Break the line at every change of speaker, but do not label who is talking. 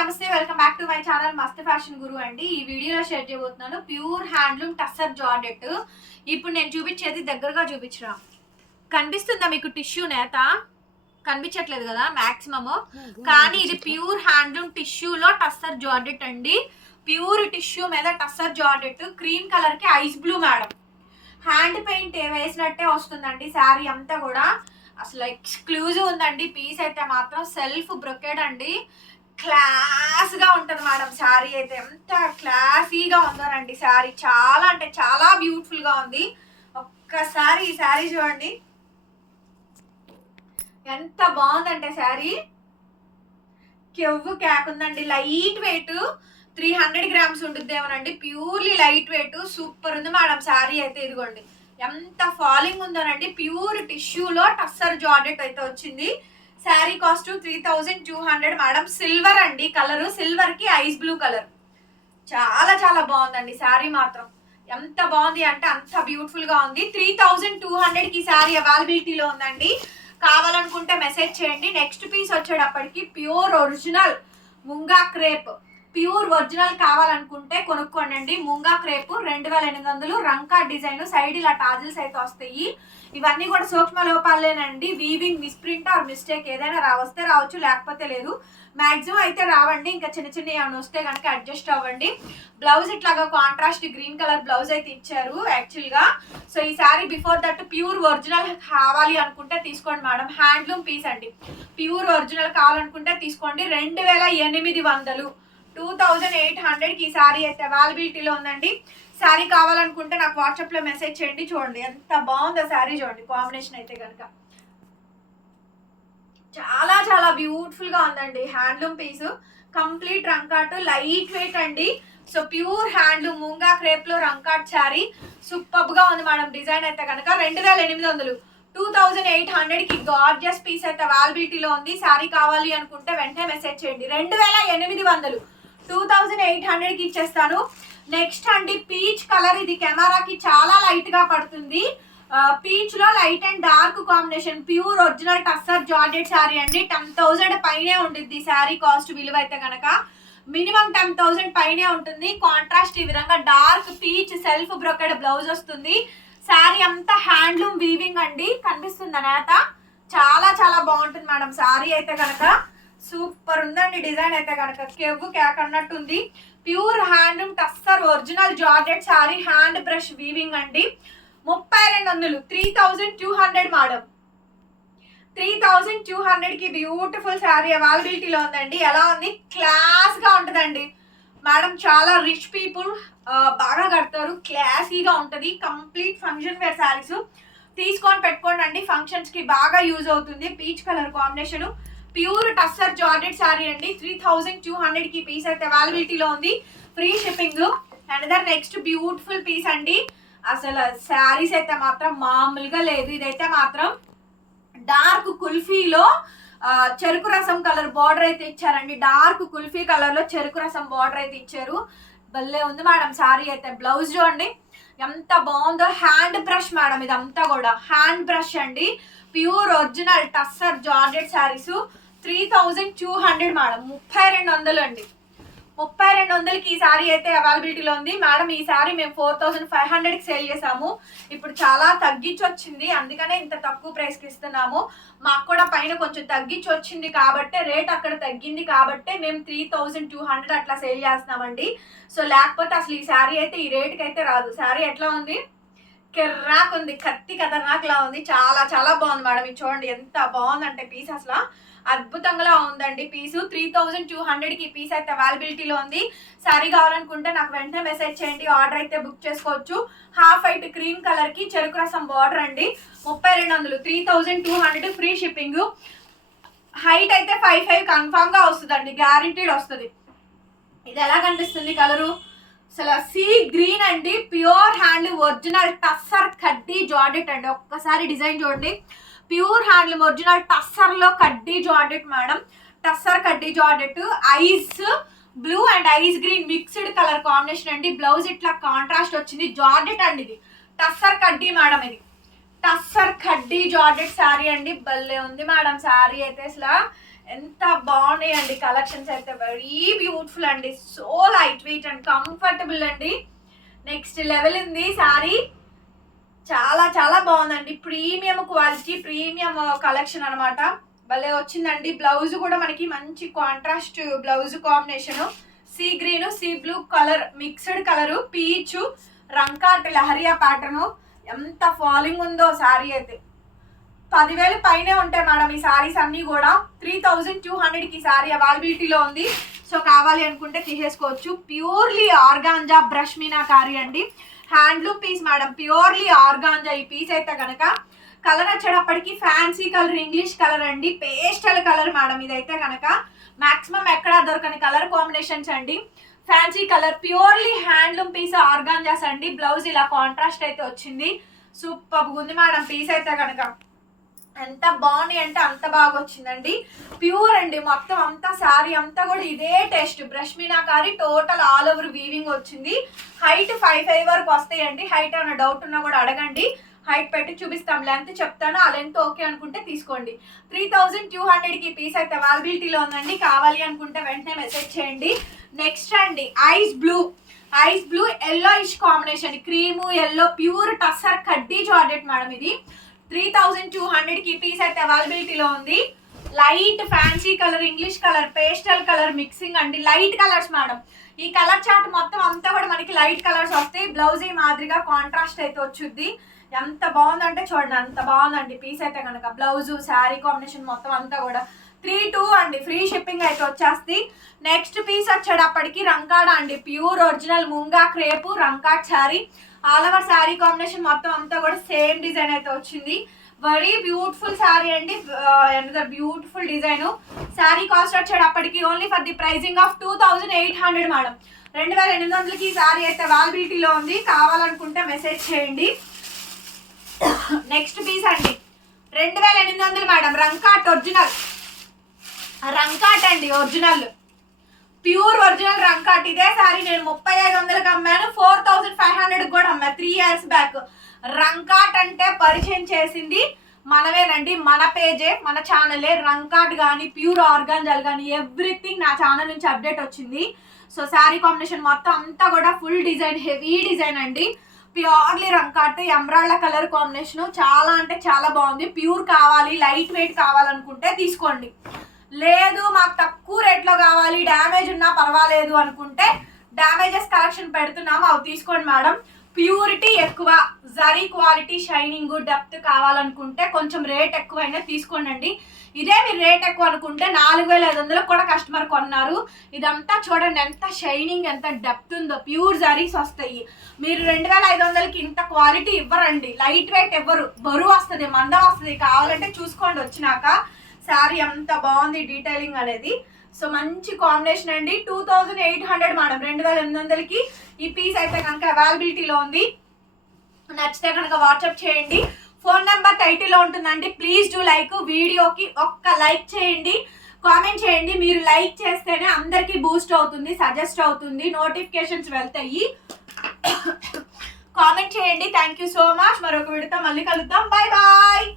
నమస్తే welcome back to my channel. మస్త్ fashion గురు అండి. ఈ వీడియోలో షేర్ చేయబోతున్నాను. ప్యూర్ హ్యాండ్లూమ్ టస్సర్ జార్డెట్ ఇప్పుడు నేను చూపించేది దగ్గరగా చూపించరా? కనిపిస్తుందా మీకు టిష్యూ నేత? కనిపించట్లేదు కదా మాక్సిమమ్ కానీ ఇది ప్యూర్ హ్యాండ్లూమ్ టిష్యూలో టస్సర్ జార్డెట్ అండి. ప్యూర్ టిష్యూ మీద టస్సర్ జార్డెట్ క్రీమ్ కలర్కి ice blue madam. Hand paint వేసినట్టే వస్తుందండి శారీ అంతా కూడా. అసలు ఎక్స్క్లూజివ్ ఉందండి. పీస్ అయితే మాత్రం సెల్ఫ్ బ్రొకెడ్ అండి. క్లాస్గా ఉంటుంది మేడం శారీ అయితే. ఎంత క్లాసీగా ఉందోనండి శారీ. చాలా అంటే చాలా బ్యూటిఫుల్గా ఉంది. ఒక్కసారి ఈ శారీ చూడండి. ఎంత బాగుందంటే శారీ. కెవ్వు క్యాక్ ఉందండి. Light weight three hundred grams ఉంటుందేమోనండి purely light weight. Super ఉంది మేడం శారీ అయితే ఇదిగోండి. ఎంత ఫాలింగ్ ఉందోనండి. ప్యూర్ టిష్యూలో టస్సర్ జార్డెట్ అయితే వచ్చింది. Sari cost three thousand two hundred. Madam silver అండి. కలరు సిల్వర్కి ఐస్ బ్లూ కలర్. చాలా చాలా బాగుందండి శారీ మాత్రం. ఎంత బాగుంది అంటే అంత బ్యూటిఫుల్గా ఉంది. త్రీ థౌజండ్ టూ హండ్రెడ్కి శారీ అవైలబిలిటీలో ఉందండి. కావాలనుకుంటే మెసేజ్ చేయండి. నెక్స్ట్ పీస్ వచ్చేటప్పటికి pure original munga crepe. Pure original కావాలనుకుంటే కొనుక్కోండి ముంగా క్రేపు రెండు వేల ఎనిమిది వందలు రంకా డిజైన్ సైడ్ ఇలా టాజిల్స్ అయితే వస్తాయి. ఇవన్నీ కూడా సూక్ష్మ లోపాలేనండి. వీవింగ్ మిస్ప్రింట్ ఆర్ మిస్టేక్ ఏదైనా రావస్తే రావచ్చు లేకపోతే లేదు. మాక్సిమం అయితే రావండి. ఇంకా చిన్న చిన్న ఏమైనా వస్తే కనుక అడ్జస్ట్ అవ్వండి. బ్లౌజ్ ఇట్లాగా కాంట్రాస్ట్ గ్రీన్ కలర్ బ్లౌజ్ అయితే ఇచ్చారు యాక్చువల్గా సో ఈ sari before that pure original కావాలి అనుకుంటే తీసుకోండి మేడం హ్యాండ్లూమ్ పీస్ అండి. ప్యూర్ ఒరిజినల్ కావాలనుకుంటే తీసుకోండి. రెండు వేల ఎనిమిది వందలు. టూ థౌజండ్ ఎయిట్ హండ్రెడ్కి ఈ సారీ అయితే అవైలబిలిటీలో ఉందండి. శారీ కావాలనుకుంటే నాకు వాట్సాప్లో మెసేజ్ చేయండి చూడండి. ఎంత బాగుందో శారీ చూడండి కాంబినేషన్ అయితే కనుక చాలా చాలా బ్యూటిఫుల్గా ఉందండి handloom piece complete rangkat light weight అండి. సో ప్యూర్ హ్యాండ్లూమ్ ముంగా క్రేప్లో రంకాట్ శారీ సూపర్గా ఉంది మేడం డిజైన్ అయితే కనుక రెండు వేల ఎనిమిది వందలు. టూ థౌజండ్ ఎయిట్ హండ్రెడ్కి గార్జియస్ పీస్ అయితే అవైలబిలిటీలో ఉంది. శారీ కావాలి అనుకుంటే వెంటనే మెసేజ్ చేయండి. రెండు వేల ఎనిమిది వందలు. టూ థౌజండ్ ఎయిట్ హండ్రెడ్కి ఇచ్చేస్తాను. నెక్స్ట్ అండి పీచ్ కలర్. ఇది కెమెరాకి చాలా లైట్గా పడుతుంది. పీచ్లో light and dark combination. Pure original tussar georgette sari అండి. టెన్ థౌసండ్ పైనే ఉంటుంది శారీ కాస్ట్ విలువ అయితే కనుక మినిమం టెన్ థౌసండ్ పైనే ఉంటుంది. కాంట్రాస్ట్ ఈ విధంగా dark peach self brocade blouse వస్తుంది. శారీ అంతా హ్యాండ్లూమ్ వీవింగ్ అండి. కనిపిస్తుంది నేత? చాలా చాలా బాగుంటుంది మేడం శారీ అయితే కనుక సూపర్ ఉందండి డిజైన్ అయితే కనుక కెవ్వు క్యాక్ అన్నట్టుంది. Pure hand tussar original georgette sari hand brush weaving అండి. ముప్పై రెండు వందలు. Three thousand two hundred madam. Three thousand two హండ్రెడ్కి బ్యూటిఫుల్ శారీ అవైలబిలిటీలో ఉందండి. ఎలా ఉంది? క్లాస్గా ఉంటుందండి. మేడం చాలా రిచ్ పీపుల్ బాగా కడతారు. క్లాసీగా ఉంటుంది. కంప్లీట్ ఫంక్షన్ వేర్ శారీస్ తీసుకొని పెట్టుకోండి అండి. ఫంక్షన్స్కి బాగా యూజ్ అవుతుంది. Peach colour combination. Pure tussar georgette sari అండి. త్రీ థౌజండ్ టూ హండ్రెడ్కి పీస్ అయితే అవైలబిలిటీలో ఉంది. Free shipping and there next beautiful piece అండి. అసలు శారీస్ అయితే మాత్రం మామూలుగా లేదు. ఇదైతే మాత్రం డార్క్ కుల్ఫీలో చెరుకు రసం కలర్ బార్డర్ అయితే ఇచ్చారండి. డార్క్ కుల్ఫీ కలర్లో చెరుకు రసం బార్డర్ అయితే ఇచ్చారు. భలే ఉంది మేడం శారీ అయితే. బ్లౌజ్ చూడండి. ఎంత బాగుందో హ్యాండ్ బ్రష్ మేడం ఇదంతా కూడా. హ్యాండ్ బ్రష్ అండి. Pure original tussar georgette saris. Three thousand two hundred madam. ముప్పై రెండు వందలు అండి. ముప్పై రెండు వందలకి ఈ సారీ అయితే అవైలబిలిటీలో ఉంది. మేడం ఈ సారీ మేము ఫోర్ థౌసండ్ ఫైవ్ హండ్రెడ్కి సేల్ చేసాము ఇప్పుడు చాలా తగ్గించి వచ్చింది అందుకనే ఇంత తక్కువ ప్రైస్కి ఇస్తున్నాము. మాకు కూడా పైన కొంచెం తగ్గించి వచ్చింది కాబట్టి రేట్ అక్కడ తగ్గింది కాబట్టే మేము త్రీ థౌజండ్ టూ హండ్రెడ్ అట్లా సేల్ చేస్తున్నామండి. సో లేకపోతే అసలు ఈ శారీ అయితే ఈ రేట్కి అయితే రాదు. శారీ ఎట్లా ఉంది? కెర్రాక్ ఉంది. కత్తి కథర్నాక్లా ఉంది. చాలా చాలా బాగుంది మేడం. ఇది చూడండి ఎంత బాగుందంటే పీస్ అసలు. అద్భుతంగా ఉందండి. పీసు త్రీ థౌజండ్ టూ హండ్రెడ్కి పీస్ అయితే అవైలబిలిటీలో ఉంది. సారీ కావాలనుకుంటే నాకు వెంటనే మెసేజ్ చేయండి. ఆర్డర్ అయితే బుక్ చేసుకోవచ్చు. హాఫ్ వైట్ క్రీమ్ కలర్కి చెరుకు రసం బార్డర్ అండి. ముప్పై రెండు వందలు. Three thousand two hundred free shipping height అయితే ఫైవ్ ఫైవ్ కన్ఫామ్గా వస్తుందండి. గ్యారంటీడ్ వస్తుంది. ఇది ఎలా కనిపిస్తుంది కలరు అసలు సీ గ్రీన్ అండి. ప్యూర్ హ్యాండ్ ఒరిజినల్ టస్సర్ కడ్డీ జార్డెట్ అండి. ఒక్కసారి డిజైన్ చూడండి. ప్యూర్ హ్యాండ్లూమ్ ఒరిజినల్ టస్సర్లో కడ్డీ జార్డెట్ మేడం. టస్సర్ కడ్డీ georgette ice blue and ice green mixed colour combination అండి. బ్లౌజ్ ఇట్లా కాంట్రాస్ట్ వచ్చింది. జార్డెట్ అండి ఇది. టస్సర్ కడ్డీ మేడం ఇది. టస్సర్ కడ్డీ జార్డెట్ శారీ అండి. భలే ఉంది మేడం శారీ అయితే అసలు. ఎంత బాగున్నాయండి కలెక్షన్స్ అయితే. వెరీ బ్యూటిఫుల్ అండి. So light weight and comfortable అండి. నెక్స్ట్ లెవెల్ ఉంది శారీ. చాలా చాలా బాగుందండి. ప్రీమియం క్వాలిటీ ప్రీమియం కలెక్షన్ అనమాట భలే వచ్చిందండి. బ్లౌజ్ కూడా మనకి మంచి contrast blouse combination. Sea green sea blue colour mixed colour peach రంకాట్ leheriya pattern ఎంత ఫాలింగ్ ఉందో శారీ అయితే. పదివేలు పైనే ఉంటాయి మేడం ఈ శారీస్ అన్నీ కూడా. త్రీ థౌజండ్ టూ హండ్రెడ్కి సారీ అవైలబిలిటీలో ఉంది. సో కావాలి అనుకుంటే తీసేసుకోవచ్చు. ప్యూర్లీ ఆర్గాంజా బ్రష్ మీనాకారి అండి. Handloom piece madam. Purely organza ఈ పీస్ అయితే కనుక కలర్ వచ్చేటప్పటికి ఫ్యాన్సీ కలర్ ఇంగ్లీష్ కలర్ అండి. Pastel colour madam. ఇదైతే కనుక మాక్సిమం ఎక్కడ దొరకని కలర్ కాంబినేషన్స్ అండి. Fancy colour purely handloom piece organzas అండి. బ్లౌజ్ ఇలా కాంట్రాస్ట్ అయితే వచ్చింది. సూపర్ ఉంది మేడం. పీస్ అయితే కనుక ఎంత బాగున్నాయి అంటే అంత బాగా వచ్చిందండి. ప్యూర్ అండి. మొత్తం అంతా శారీ అంతా కూడా ఇదే taste. Brush meenakari total all over weaving వచ్చింది. హైట్ ఫైవ్ ఫైవ్ వరకు వస్తాయండి. హైట్ అన్న డౌట్ ఉన్నా కూడా అడగండి. హైట్ పెట్టి చూపిస్తాం. లెంత్ చెప్తాను. ఆ లెంత్ ఓకే అనుకుంటే తీసుకోండి. త్రీ థౌజండ్ టూ హండ్రెడ్కి పీస్ అయితే అవైలబిలిటీలో ఉందండి. కావాలి అనుకుంటే వెంటనే మెసేజ్ చేయండి. నెక్స్ట్ అండి ice blue. Ice blue yellowish combination cream yellow pure tussar కడ్డీ జార్డెట్ మేడం ఇది. త్రీ థౌజండ్ టూ హండ్రెడ్కి పీస్ అయితే అవైలబిలిటీలో ఉంది. Light fancy colour English colour pastel colour mixing అండి. లైట్ కలర్స్ మేడం ఈ కలర్ చార్ట్ మొత్తం అంతా కూడా మనకి లైట్ కలర్స్ వస్తాయి. బ్లౌజ్ ఈ మాదిరిగా కాంట్రాస్ట్ అయితే వచ్చుద్ది. ఎంత బాగుందంటే చూడండి అంత బాగుందండి పీస్ అయితే కనుక. బ్లౌజ్ శారీ కాంబినేషన్ మొత్తం అంతా కూడా. త్రీ టూ అండి. ఫ్రీ షిప్పింగ్ అయితే వచ్చేస్తుంది. నెక్స్ట్ పీస్ వచ్చేటప్పటికి రంకాడ అండి. Pure original munga crepe రంకాడ్ sari all over sari combination మొత్తం అంతా కూడా సేమ్ డిజైన్ అయితే వచ్చింది. వెరీ బ్యూటిఫుల్ శారీ అండి. Another beautiful design sari cost అప్పటికి only for the prizing of two thousand eight hundred madam రెండు వేల ఎనిమిది వందలకి ఈ శారీ అయితే అవైలబిలిటీలో ఉంది. కావాలనుకుంటే మెసేజ్ చేయండి. నెక్స్ట్ పీస్ అండి. రెండు వేల ఎనిమిది వందలు మేడం రంకాట్ ఒరిజినల్ రంకాట్ అండి ఒరిజినల్ ప్యూర్ ఒరిజినల్ రంకాట్ ఇదే సారీ నేను ముప్పై ఐదు వందలకి అమ్మాను ఫోర్ థౌసండ్ ఫైవ్ హండ్రెడ్ కూడా అమ్మా త్రీ ఇయర్స్ బ్యాక్ రంకాట్ అంటే పరిచయం చేసింది మనమేనండి మన పేజే మన ఛానలే రంకాట్ కానీ ప్యూర్ ఆర్గాంజల్ కానీ ఎవ్రీథింగ్ నా ఛానల్ నుంచి అప్డేట్ వచ్చింది. సో శారీ కాంబినేషన్ మొత్తం అంతా కూడా ఫుల్ డిజైన్ హెవీ డిజైన్ అండి. ప్యూర్లీ రంకాట్ ఎమరాల్డ్ కలర్ కాంబినేషన్ చాలా అంటే చాలా బాగుంది. ప్యూర్ కావాలి లైట్ వెయిట్ కావాలనుకుంటే తీసుకోండి. లేదు మాకు తక్కువ రేట్లో కావాలి డ్యామేజ్ ఉన్నా పర్వాలేదు అనుకుంటే డ్యామేజెస్ కలెక్షన్ పెడుతున్నాము. అవి తీసుకోండి మేడం. ప్యూరిటీ ఎక్కువ జరీ క్వాలిటీ షైనింగ్ డెప్త్ కావాలనుకుంటే కొంచెం రేట్ ఎక్కువైనా తీసుకోండి ఇదే మీరు రేట్ ఎక్కువ అనుకుంటే నాలుగు వేల ఐదు వందలకు కూడా కస్టమర్ కొన్నారు. ఇదంతా చూడండి ఎంత షైనింగ్ ఎంత డెప్త్ ఉందో. ప్యూర్ జరీస్ వస్తాయి. మీరు రెండు వేల ఐదు వందలకి ఇంత క్వాలిటీ ఇవ్వరండి. లైట్ వెయిట్ ఇవ్వరు. బరువు వస్తుంది మందం వస్తుంది. కావాలంటే చూసుకోండి వచ్చినాక. శారీ అంత బాగుంది డీటెయిలింగ్ అనేది. సో మంచి కాంబినేషన్ అండి. Two thousand eight hundred madam రెండు వేల ఎనిమిది వందలకి ఈ పీస్ అయితే కనుక అవైలబిలిటీలో ఉంది. నచ్చితే కనుక వాట్సాప్ చేయండి. ఫోన్ నెంబర్ టైటిల్లో ఉంటుందండి. ప్లీజ్ డూ లైక్ వీడియోకి ఒక్క లైక్ చేయండి. కామెంట్ చేయండి. మీరు లైక్ చేస్తేనే అందరికీ బూస్ట్ అవుతుంది సజెస్ట్ అవుతుంది నోటిఫికేషన్స్ వెళ్తాయి. కామెంట్ చేయండి. థ్యాంక్ యూ సో మచ్ మరొక విడత మళ్ళీ కలుద్దాం. Bye bye